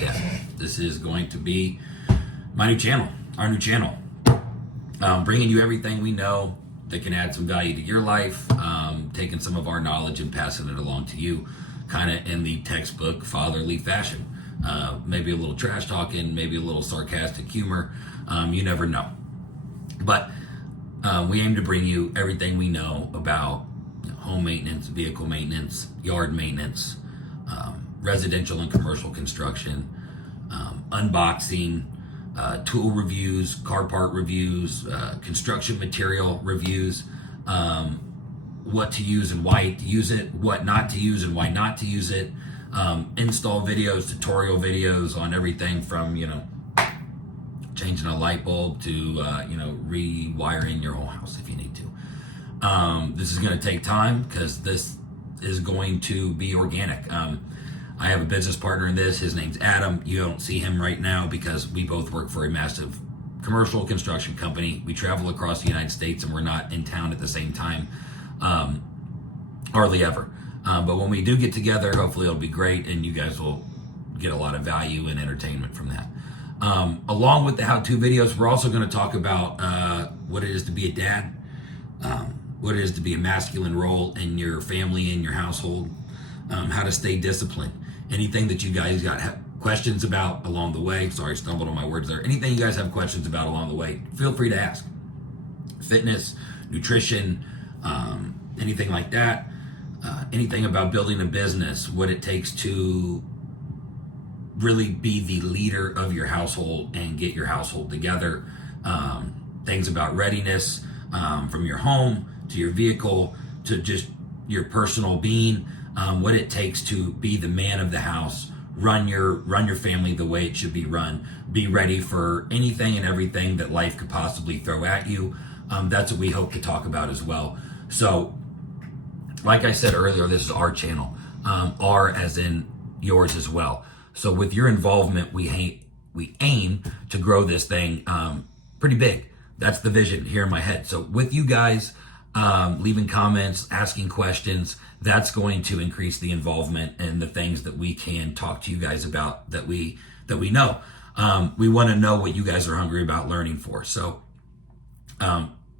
podcast. This is going to be my new channel, our new channel, bringing you everything we know that can add some value to your life, taking some of our knowledge and passing it along to you, kind of in the textbook fatherly fashion. Maybe a little trash talking, maybe a little sarcastic humor. You never know. But we aim to bring you everything we know about home maintenance, vehicle maintenance, yard maintenance, residential and commercial construction, unboxing, tool reviews, car part reviews, construction material reviews, what to use and why to use it, what not to use and why not to use it, install videos, tutorial videos on everything from, changing a light bulb to, rewiring your whole house if you need to. This is going to take time because this is going to be organic. I have a business partner in this. His name's Adam. You don't see him right now because we both work for a massive commercial construction company. We travel across the United States and we're not in town at the same time, hardly ever. But when we do get together, hopefully it'll be great and you guys will get a lot of value and entertainment from that. Along with the how-to videos, we're also going to talk about what it is to be a dad, what it is to be a masculine role in your family, in your household, how to stay disciplined. Anything that you guys got questions about along the way, sorry, stumbled on my words there. Anything you guys have questions about along the way, feel free to ask. Fitness, nutrition, anything like that. Anything about building a business, what it takes to really be the leader of your household and get your household together. Things about readiness, from your home to your vehicle to just your personal being, what it takes to be the man of the house, run your family the way it should be run, be ready for anything and everything that life could possibly throw at you. That's what we hope to talk about as well. So, like I said earlier, this is our channel, our as in yours as well. So with your involvement, we aim to grow this thing pretty big. That's the vision here in my head. So with you guys leaving comments, asking questions, that's going to increase the involvement and the things that we can talk to you guys about that we know. We want to know what you guys are hungry about learning for. So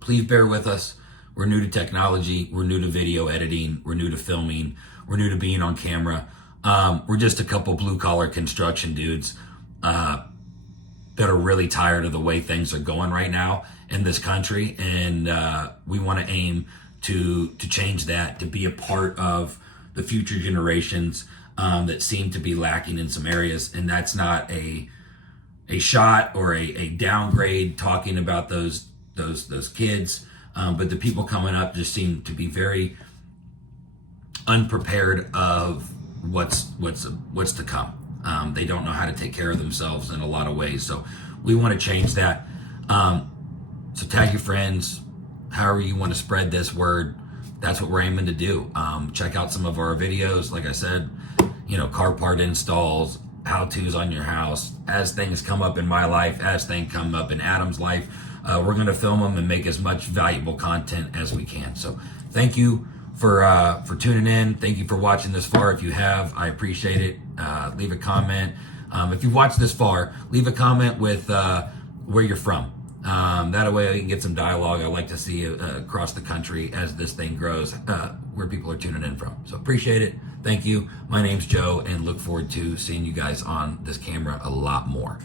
please bear with us. We're new to technology. We're new to video editing. We're new to filming. We're new to being on camera. We're just a couple blue collar construction dudes that are really tired of the way things are going right now in this country, and we want to aim to change that, to be a part of the future generations that seem to be lacking in some areas. And that's not a shot or a downgrade talking about those kids, but the people coming up just seem to be very unprepared of what's to come. They don't know how to take care of themselves in a lot of ways. So we want to change that. So tag your friends, however you want to spread this word. That's what we're aiming to do. Check out some of our videos. Like I said, car part installs, how-tos on your house. As things come up in my life, as things come up in Adam's life, we're going to film them and make as much valuable content as we can. So thank you for tuning in. Thank you for watching this far. If you have, I appreciate it. Leave a comment. If you've watched this far, leave a comment with where you're from. That way I can get some dialogue. I like to see across the country as this thing grows, where people are tuning in from. So appreciate it. Thank you. My name's Joe and look forward to seeing you guys on this camera a lot more.